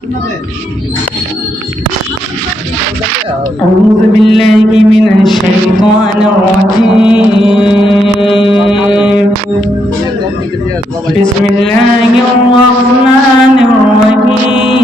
أعوذ بالله من الشيطان الرجيم بسم الله الرحمن الرحيم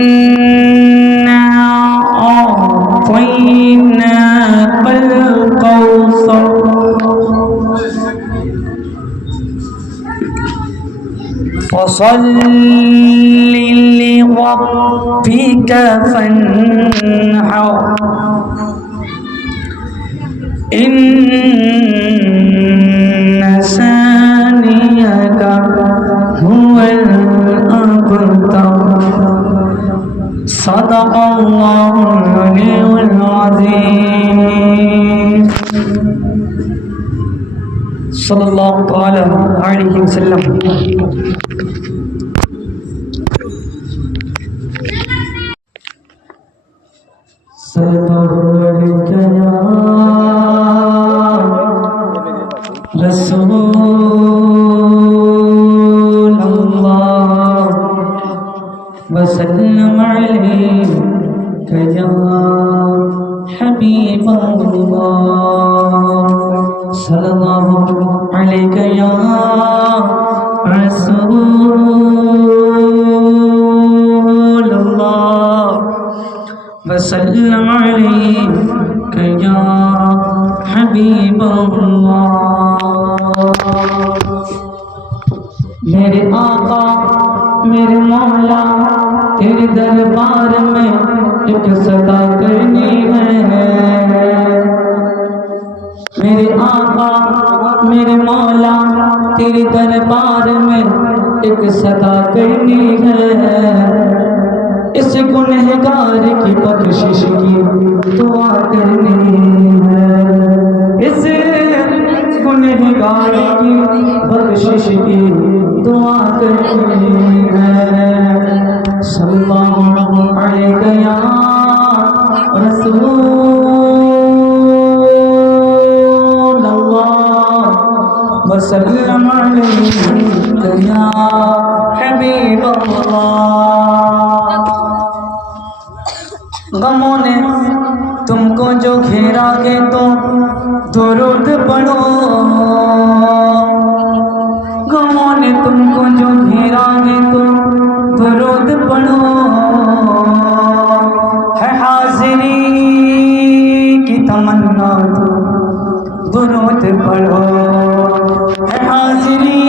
إنا أعطيناك الكوثر فصل لربك فانحر إن شانئك هو الأبتر صدق الله العلي العظيم صلی اللہ تعالی علیہ وسلم. رسول اللہ وسلم علیک یا حبیب اللہ صلی اللہ علیک یا رسول اللہ وسلم علیک یا حبیب اللہ. میرے آقا میرے مولا تیرے دربار میں ایک صدا کرنی ہے. میرے آقا میرے مولا تیرے دربار میں ایک صدا کرنی ہے. اس گنہگار کی بخشش کی دعا کرنی ہے. اس گنہگار کی بخشش کی دعا کرنی ہے. صلی اللہ علیہ یا رسول وسلم علیک یا حبیب اللہ. غموں نے تم کو جو گھیرا گے تو درود پڑھو. غموں نے تم کو جو گھیرا گے تو درود پڑھو. ہے حاضری کی تمنا تو درود پڑھو. ہے حاضری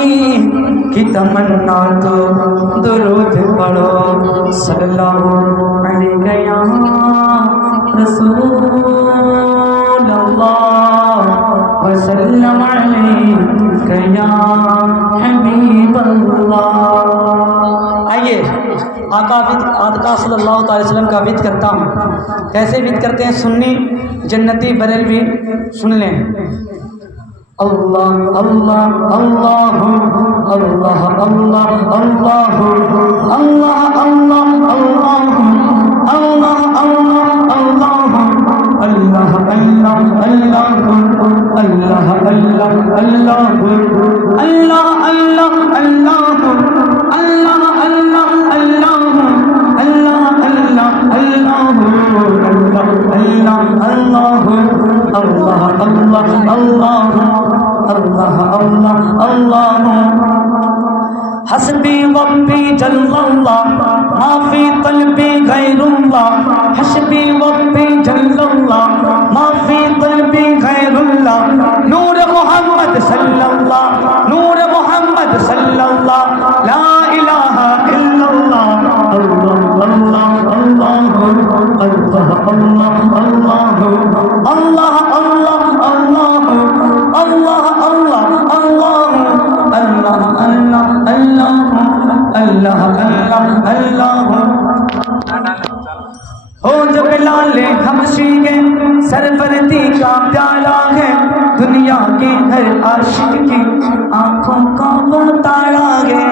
کی تمنا تو درود پڑھو. صلی اللہ علیہ یا رسول اللہ وسلم علیک یا حبیب اللہ. آئیے آقا صلی اللہ علیہ وسلم کا وید کرتا ہوں. کیسے وید کرتے ہیں سنی جنتی بریلوی سن لیں. اللہ اللہ اللہ اللہ اللہ اللہ اللہ اللہ اللہ اللہ اللہ حسبی ربی جل اللہ ما فی قلبی غیر اللہ. حسبی ربی جل اللہ ما فی قلبی غیر اللہ. نور محمد صلی اللہ نور محمد صلی اللہ لا الہ الا اللہ. اللہ اللہ اللہ اللہ اللہ اللہ اللہ اللہ اللہ اللہ اللہ اللہ. ہو جو بلال حبشی کے سرفردی کا پیالہ ہے. دنیا کی ہر عاشق کی آنکھوں کا وہ تارا ہے.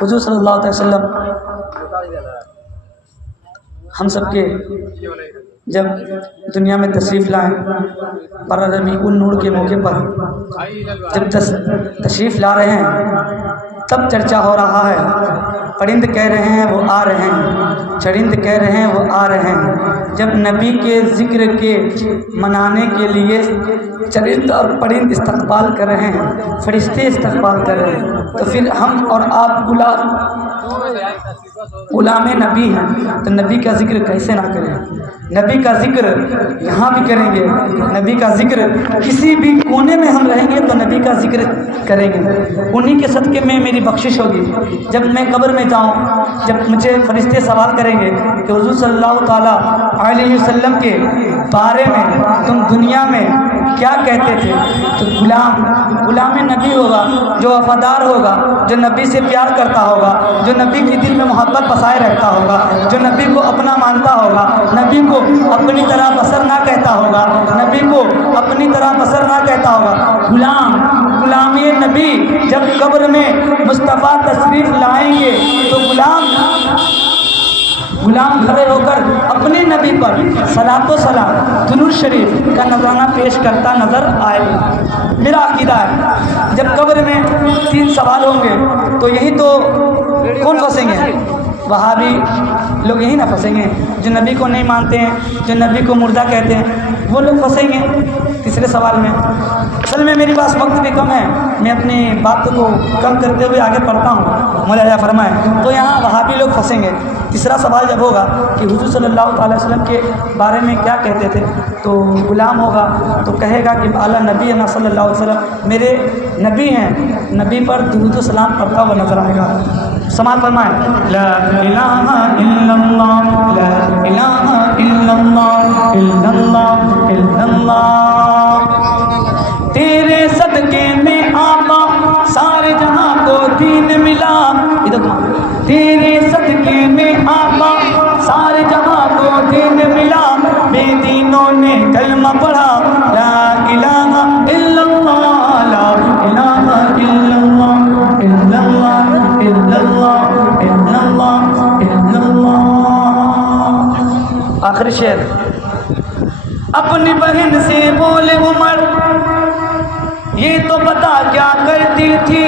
حضور صلی اللہ علیہ وسلم ہم سب کے جب دنیا میں تشریف لائیں 12 ربیع النور کے موقع پر جب تشریف لا رہے ہیں تب چرچا ہو رہا ہے. پرند کہہ رہے ہیں وہ آ رہے ہیں، چرند کہہ رہے ہیں وہ آ رہے ہیں. جب نبی کے ذکر کے منانے کے لیے چرند اور پرند استقبال کر رہے ہیں، فرشتے استقبال کر رہے ہیں، تو پھر ہم اور آپ غلام نبی ہیں تو نبی کا ذکر کیسے نہ کریں؟ نبی کا ذکر یہاں بھی کریں گے، نبی کا ذکر کسی بھی کونے میں ہم رہیں گے تو نبی کا ذکر کریں گے. انہی کے صدقے میں میری بخشش ہوگی. جب میں قبر میں جاؤں، جب مجھے فرشتے سوال کریں گے کہ حضور صلی اللہ تعالیٰ علیہ وسلم کے بارے میں تم دنیا میں کیا کہتے تھے، تو غلام نبی ہوگا، جو وفادار ہوگا، جو نبی سے پیار کرتا ہوگا، جو نبی کے دل میں محبت بسائے رکھتا ہوگا، جو نبی کو اپنا مانتا ہوگا، نبی کو اپنی طرح بسر نہ کہتا ہوگا، نبی کو اپنی طرح بسر نہ کہتا ہوگا. غلام نبی جب قبر میں مصطفیٰ تشریف لائیں گے تو غلام کھڑے ہو کر اپنے نبی پر صلاۃ و سلام درود شریف کا نذرانہ پیش کرتا نظر آئے گا. میرا عقیدہ ہے جب قبر میں 3 سوال ہوں گے تو یہی تو کون پھنسیں گے؟ وہابی لوگ یہی نہ پھنسیں گے. جو نبی کو نہیں مانتے ہیں، جو نبی کو مردہ کہتے ہیں، وہ لوگ پھنسیں گے تیسرے سوال میں. اصل میں میری پاس وقت بھی کم ہے، میں اپنی بات کو کم کرتے ہوئے آگے پڑھتا ہوں، مولا فرمائے. تو یہاں وہابی لوگ پھنسیں گے. تیسرا سوال جب ہوگا کہ حضور صلی اللہ علیہ وسلم کے بارے میں کیا کہتے تھے، تو غلام ہوگا تو کہے گا کہ اعلیٰ نبی ہے صلی اللہ علیہ وسلم میرے نبی ہیں، نبی پر درود و سلام پڑھتا ہوا نظر آئے گا. سماعت فرمائیں. لا الہ الا اللہ، لا الہ الا اللہ، الا اللہ، الا اللہ. تیرے صدقے میں آقا سارے جہاں کو دین ملا. تیرے صدقے میں آقا سارے جہاں کو دین ملا. بے دینوں نے کلمہ پڑھا. لا الہ الا اللہ، لا الہ الا اللہ، الا اللہ، الا اللہ، الا اللہ، الا اللہ. آخری شعر. اپنی بہن سے بولے عمر یہ تو بتا کیا کرتی تھی،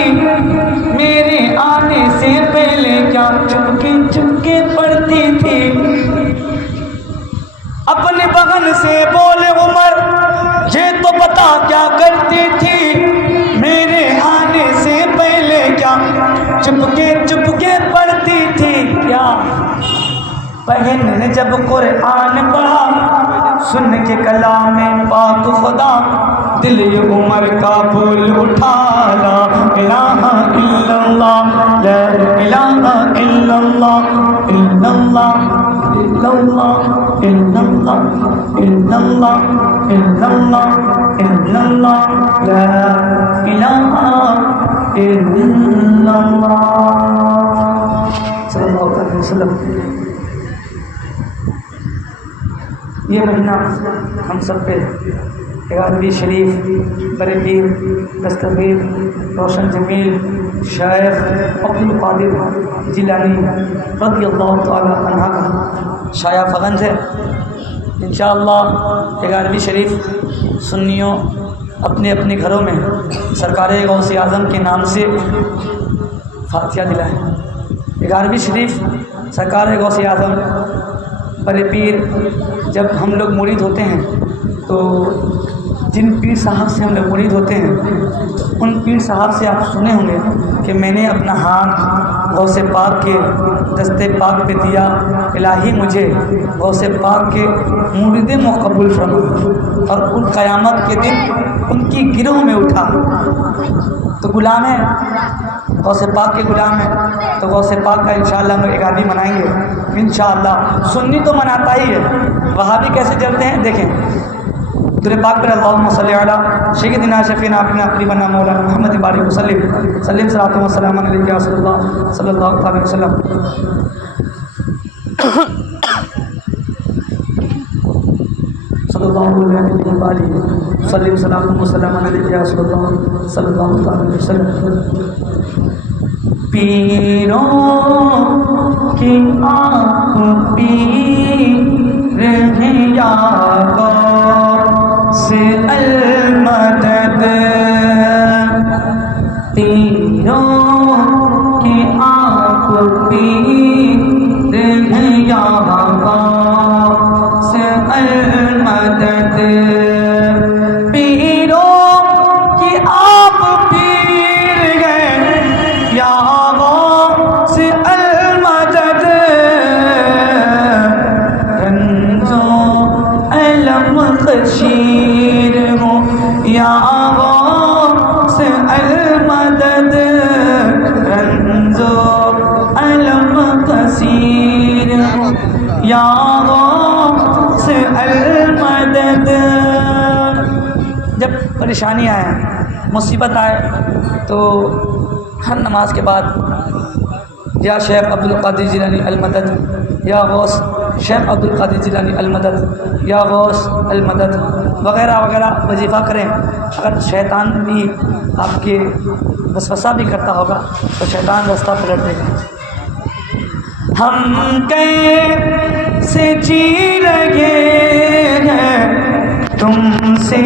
میرے آنے سے پہلے کیا چپکے پڑھتی تھی. اپنی بہن سے بولے عمر یہ تو بتا کیا کرتی تھی، میرے آنے سے پہلے کیا چپکے پڑھتی تھی. کیا بہن نے جب قرآن پڑھا سن کے کلام پاک خدا، دل یہ عمر کا بول اٹھا. لا الہ الا اللہ، لا الہ الا اللہ، الا اللہ، الا اللہ، الا اللہ، الا اللہ، الا اللہ، الا اللہ، لا الہ الا اللہ صلی اللہ علیہ وسلم. یہ مہینہ ہم سب پہ 11ویں شریف بڑے پیر دستگیر روشن جمیل شیخ عبد القادر جیلانی رضی اللہ تعالی عنہ کا شایع فغنز ہے. انشاءاللہ 11ویں شریف سنیوں اپنے اپنے گھروں میں سرکار غوث اعظم کے نام سے فاتحہ دلائیں. 11ویں شریف سرکار غوث اعظم بڑے پیر جب ہم لوگ مرید ہوتے ہیں تو جن پیر صاحب سے ہم لوگ مرید ہوتے ہیں ان پیر صاحب سے آپ سنے ہوں گے کہ میں نے اپنا ہاتھ غوث پاک کے دستے پاک پہ دیا، الہی مجھے غوث پاک کے مرید مقبول فرما، اور ان قیامت کے دن ان کی گروہ میں اٹھا. تو غلام ہے، غوث پاک کے غلام ہے، تو غوث پاک کا انشاءاللہ ہم لوگ 11ویں منائیں گے انشاءاللہ. سنی تو مناتا ہی ہے، وہابی کیسے چلتے ہیں دیکھیں. درود پاک پر اللہم صلی علی سیدنا شفیعنا اپنا قریبنا مولانا محمد بارک وسلم سلم صلاۃ و سلام علیک یا رسول اللہ صلی اللہ علیہ وسلم. صلی اللہ علیہ وآلہ سلم صلاۃ و سلام علیک یا رسول اللہ صلی اللہ علیہ وسلم. پیروں کی آنکھ پیر یا غوث المدد تیروں کی آپ پیر ہیں یا غوث المدد پیروں کی آپ پیر ہیں یا غوث المدد شیر ہوں یا غوث المدد رنز و علم کثیر ہوں یا غوث المدد. جب پریشانی آئے مصیبت آئے تو ہر نماز کے بعد یا شیخ عبد القادر جیلانی المدد یا غوث شیخ عبد القادر جیلانی المدد یا غوث المدد وغیرہ وغیرہ وظیفہ کریں. اگر شیطان بھی آپ کے وسوسہ بھی کرتا ہوگا تو شیطان راستہ پلٹ دے گا. ہم کیسے جی رہے ہیں تم سے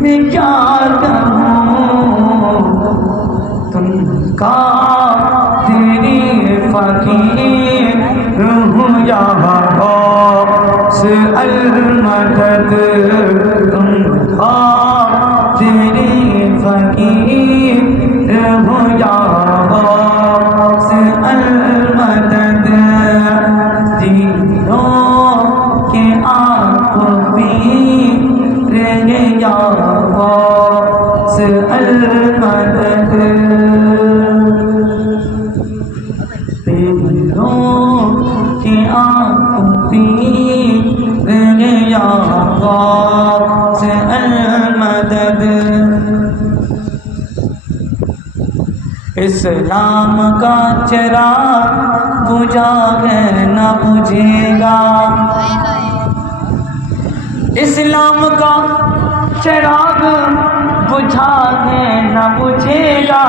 میں کیا کہوں تم کا تیری فقیر ہوں یا غوث المدد تم کا تیری فقیر ہوں یا غوث المدد تیروں کے آپ پیر یا غوث المدد یا غوث المدد. اسلام کا چراغ بجھا ہے نہ بجھے گا اسلام کا چراغ بجھا ہے نہ بجھے گا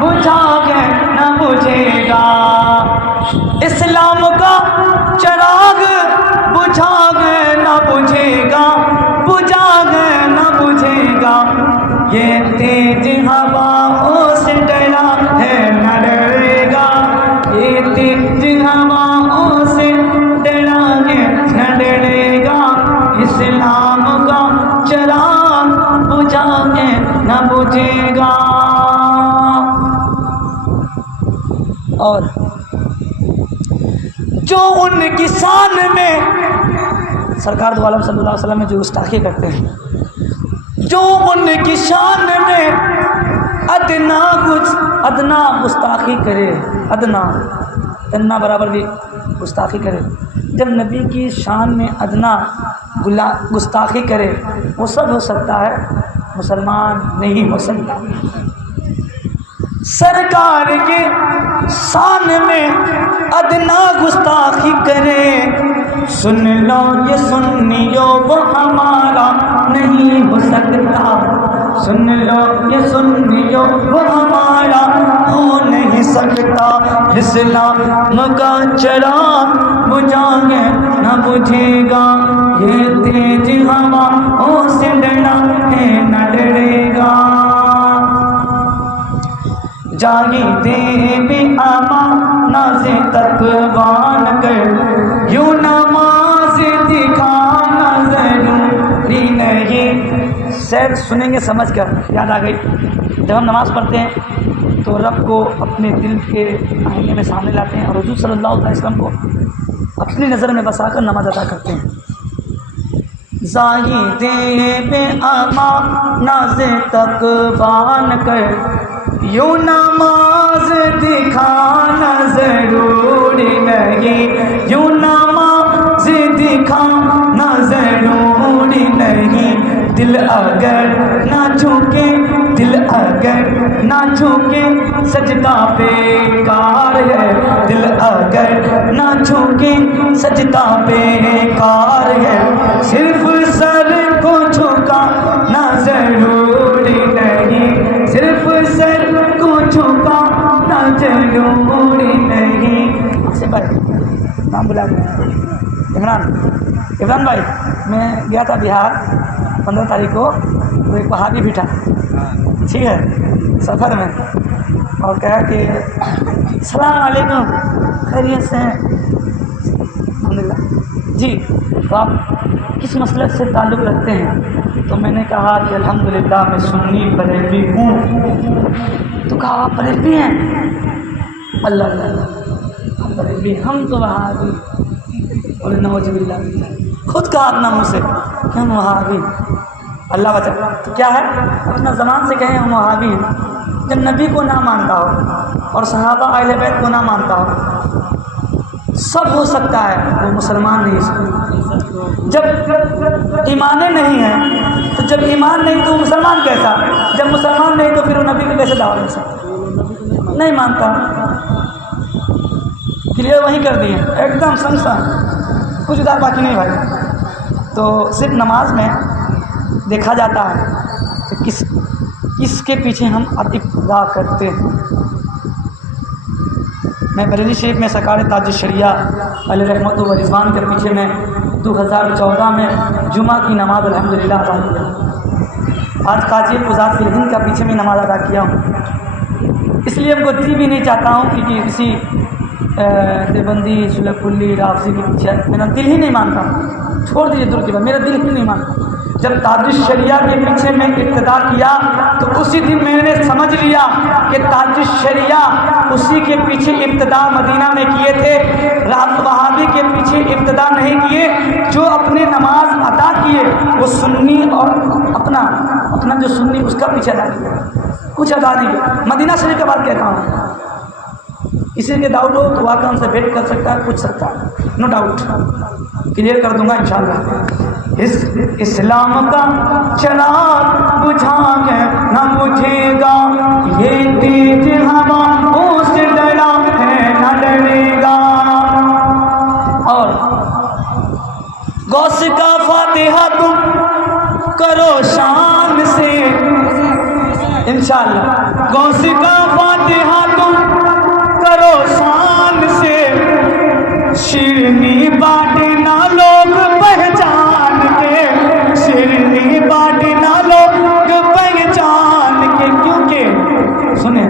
بجھا ہے نہ بجھے گا اسلام کا چراغ بجھا ہے نہ بجھے گا بجھا ہے نہ بجھے گا یہ تیز ہواؤں سے ڈرا ہے نہ ڈرے گا یہ تیز ہواؤں سے ڈرا ہے نہ ڈرے گا اسلام کا چراغ بجھا ہے نہ بجھے گا. اور جو ان کی شان میں سرکار دو عالم صلی اللہ علیہ وسلم میں جو گستاخی کرتے ہیں جو ان کی شان میں ادنا گستاخی کرے ادنا برابر بھی گستاخی کرے جب نبی کی شان میں ادنا گستاخی کرے وہ سب ہو سکتا ہے مسلمان نہیں ہو سکتا. سرکار کے شان میں ادنا گستاخی کرے سن لو یہ سنیو وہ ہمارا نہیں ہو سکتا سن لو یہ سنیو وہ ہمارا ہو نہیں سکتا اسلام کا چراغ بجھا ہے نہ بجھے گا یہ تیز ہواؤں سے ڈرا ہے نہ ڈرے گا. جاگی دے بے ناز تقوان کر یوں نماز دکھانا ضروری نہیں. شعر سنیں گے سمجھ کر یاد آ گئی. جب ہم نماز پڑھتے ہیں تو رب کو اپنے دل کے آئینے میں سامنے لاتے ہیں اور حضور صلی اللہ علیہ وسلم کو اپنی نظر میں بسا کر نماز ادا کرتے ہیں. زاہد بے ناز تقوان کر یوں نماز دکھانا ضروری نہیں یوں نماز دکھانا ضروری نہیں. دل اگر نہ جھکے سجدہ بیکار ہے دل اگر نہ جھکے سجدہ بیکار ہے. صرف سر کو جھکانا ضروری نہیں صرف سر کو جھکانا ضروری نہیں. نام بلا گیا عمران بھائی، میں گیا تھا بہار 15 تاریخ کو، تو ایک وہابی بھی تھا، ٹھیک ہے، سفر میں، اور کہا کہ السلام علیکم، خیریت سے ہیں؟ الحمدللہ جی، تو آپ کس مسلک سے تعلق رکھتے ہیں؟ تو میں نے کہا کہ الحمدللہ میں سنی بریلوی ہوں۔ تو کہا آپ بریلوی ہیں؟ اللہ اللہ، ہم بریلوی، ہم تو وہابی۔ اور نعوذ باللہ، خود کہا اپنا منہ سے کہ ہم وہابی، اللہ بچا۔ تو کیا ہے، اپنا زبان سے کہیں ہم وہابی ہیں۔ جب نبی کو نہ مانتا ہو اور صحابہ اہل بیت کو نہ مانتا ہو، سب ہو سکتا ہے، وہ مسلمان نہیں سکتا۔ جب ایمان نہیں ہے تو جب ایمان نہیں تو وہ مسلمان کیسا؟ جب مسلمان نہیں تو پھر وہ نبی کو کیسے دعوت دے سکتا؟ نہیں مانتا۔ کلیئر وہیں کر دیے ایک دم سنسان، کچھ ادھر باقی نہیں بھائی۔ تو صرف نماز میں دیکھا جاتا ہے کہ کس کے پیچھے ہم اتباع کرتے ہیں۔ میں بریلی شریف میں سرکار تاج الشریعہ علیہ رحمت و رضوان کے پیچھے میں 2014 میں جمعہ کی نماز الحمدللہ ادا کیا۔ آج قاضی قضات الہند کا پیچھے میں نماز ادا کیا ہوں، اس لیے ہم کو دی بھی نہیں چاہتا ہوں کہ کسی دیوبندی سلک کلی رافضی کے پیچھے میرا دل ہی نہیں مانتا، چھوڑ دیجیے دور کی بات، میرا دل ہی نہیں مانتا۔ جب تاج الشریعہ کے پیچھے میں ابتدا کیا تو اسی دن میں نے سمجھ لیا کہ تاج الشریعہ اسی کے پیچھے ابتدا مدینہ میں کیے تھے، وہابی کے پیچھے ابتدا نہیں کیے۔ جو اپنے نماز ادا کیے وہ سنی، اور اپنا جو سنی اس کا پیچھے ادا کیا، کچھ ادا نہیں کیا۔ مدینہ شریف کے بعد کہتا ہوں، کسی کے ڈاؤٹ ہو تو واقعہ ہم سے ویٹ کر سکتا ہے، پوچھ سکتا ہے، نو ڈاؤٹ، کلیئر کر دوں گا انشاءاللہ۔ اسلام کا چراغ بجھا کے نہ بجھے گا، یہ تیز ہوا سے ڈرا ہے نہ ڈرے گا۔ اور غوث کا فاتحہ تم کرو شان سے، انشاءاللہ غوث کا فاتحہ تم کرو شان سے، شیرنی بانٹنا لوگ پہچان کے، شیرنی بانٹنا لوگ پہچان کے، کیونکہ سنیں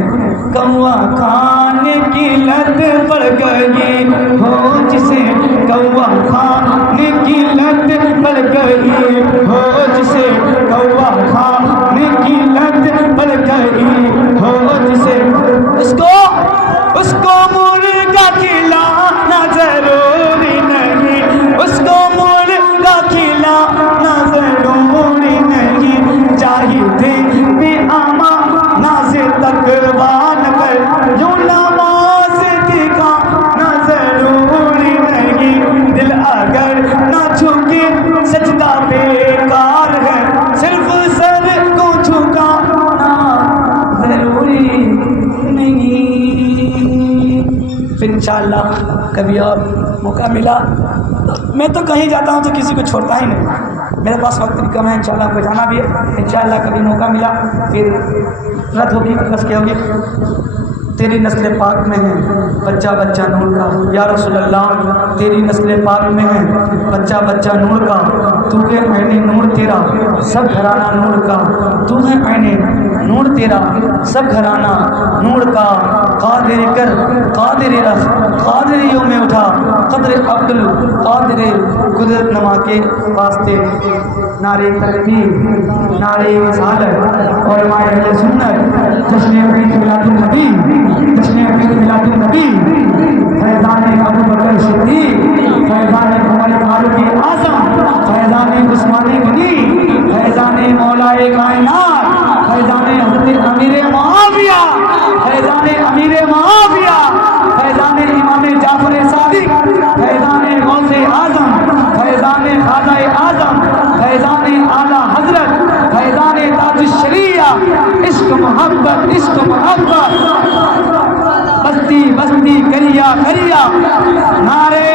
کوا کھانے کی لت پڑ گئی ہو جسے، کوا کھانے کی لت پڑ گئی ہو جسے، کوا کھانے کی لت پڑ گئی ہو جسے، اس کو مرغا کھلانا ضروری نہیں، اس کو مرغا کھلانا ضروری نہیں، چاہیے بھی امانت سے تقویٰ کر، یوں نماز دکھانا ضروری نہیں، دل اگر نہ جھکے سجدہ بیکار ہے، صرف سر کو جھکانا ضروری نہیں۔ پھر انشاءاللہ کبھی اور موقع ملا، میں تو کہیں جاتا ہوں تو کسی کو چھوڑتا ہی نہیں، میرے پاس وقت بھی کم ہے، انشاءاللہ آپ کو جانا بھی ہے، انشاءاللہ کبھی موقع ملا پھر رد ہوگی، بس کیا ہوگی، تیری نسل پاک میں ہے بچہ بچہ نور کا، یا رسول اللہ تیری نسل پاک میں ہے بچہ بچہ نور کا، تو ہے عین نور تیرا سب گھرانہ نور کا، تو ہے عین نور تیرا سب گھرانہ نور کا، قادر کر قادر رکھ قادر یوم اٹھا، قدر عبد القادر قدرت نما کے واسطے، نعرہ تکبیر، نعرہ رسالت اور علماء اہل سنت، جشن عید میلاد النبی، جشن عید میلاد النبی، فیضان ابو بکر صدیق، فیضان عمر فاروق اعظم، فیضان عثمان غنی، فیضان مولائے کائنات، فیضان حضرت امیر معاویہ، فیضان امیر معاویہ، فیضان امام جعفر صادق، فیضان غوث اعظم، فیضان خواجہ اعظم، فیضان اعلیٰ حضرت، فیضان تاج الشریعہ، عشق محبت عشق محبت، بستی بستی کریا کریا، نعرہ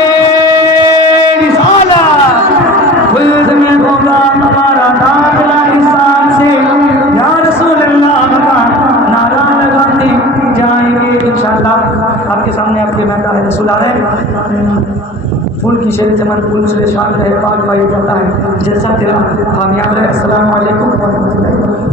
رسالت، خلد میں ہوگا ہمارا داخلہ انسان سے، یا رسول اللہ کا نعرہ لگاتے جائیں گے انشاءاللہ۔ آپ کے سامنے آپ کے مہدہ رسول آ رہے ہیں۔ پھول کی شریعت من پھول سے شان رہے پاک پائی جاتا ہے. جیسا تیرا کامیاب رہے. السلام علیکم ورحمۃ اللہ.